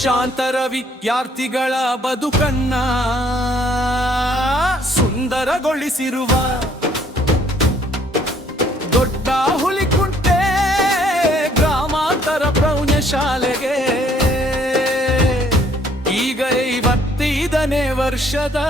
ಗ್ರಾಮಾಂತರ ವಿದ್ಯಾರ್ಥಿಗಳ ಬದುಕನ್ನ ಸುಂದರಗೊಳಿಸಿರುವ ದೊಡ್ಡ ಹುಲಿಕುಂಟೆ ಗ್ರಾಮಾಂತರ ಪ್ರೌಢಶಾಲೆಗೆ ಈಗ ಐವತ್ತೈದನೇ ವರ್ಷದ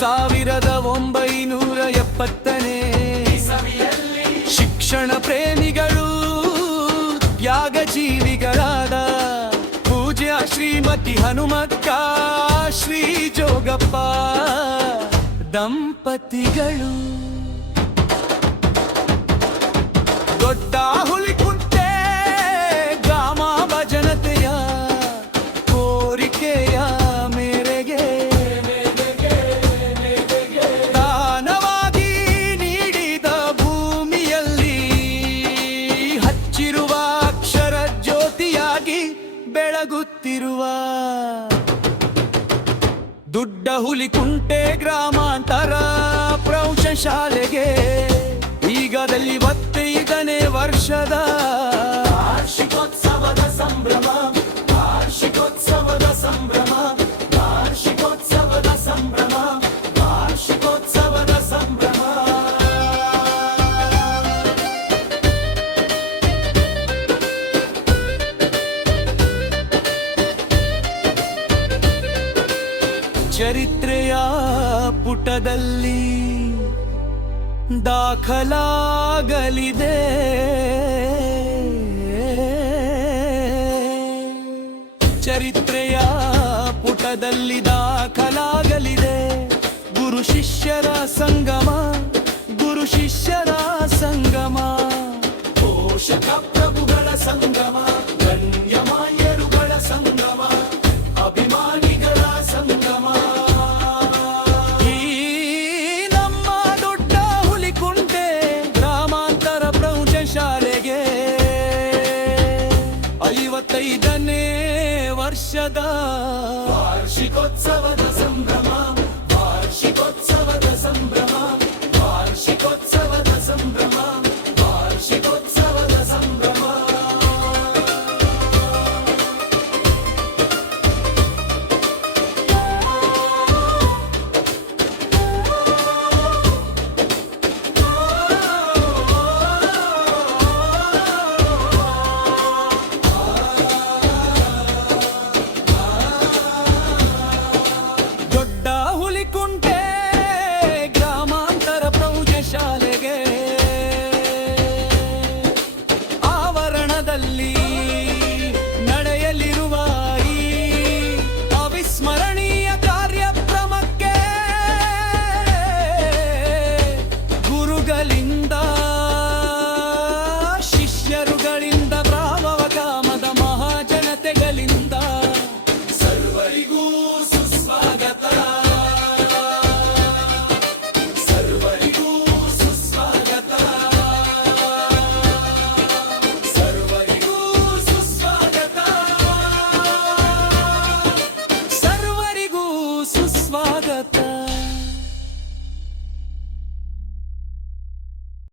ಸಾವಿರದ ಒಂಬೈನೂರ ಎಪ್ಪತ್ತನೇ. ಶಿಕ್ಷಣ ಪ್ರೇಮಿಗಳು ತ್ಯಾಗ ಜೀವಿಗಳಾದ ಪೂಜ್ಯ ಶ್ರೀಮತಿ ಹನುಮಕ್ಕ ಶ್ರೀ ಜೋಗಪ್ಪ ದಂಪತಿಗಳು. ಬೆಳಗುತ್ತಿರುವ ದುಡ್ಡ ಹುಲಿಕುಂಟೆ ಗ್ರಾಮಾಂತರ ಪ್ರೌಢಶಾಲೆಗೆ. ಈಗದಲ್ಲಿ ಬತ್ತೈದನೇ ವರ್ಷದ ಚರಿತ್ರೆಯ ಪುಟದಲ್ಲಿ ದಾಖಲಾಗಲಿದೆ. ಚರಿತ್ರೆಯ ಪುಟದಲ್ಲಿ ದಾಖಲಾಗಲಿದೆ. ಗುರು ಶಿಷ್ಯರ ಸಂಗಮ ವರ್ಷದ ವಾರ್ಷಿಕೋತ್ಸವದ ಸಂಭ್ರಮ ವಾರ್ಷಿಕೋತ್ಸವದ ಸಂಭ್ರಮ ವಾರ್ಷಿಕೋತ್ಸವದ ಸಂಭ್ರಮ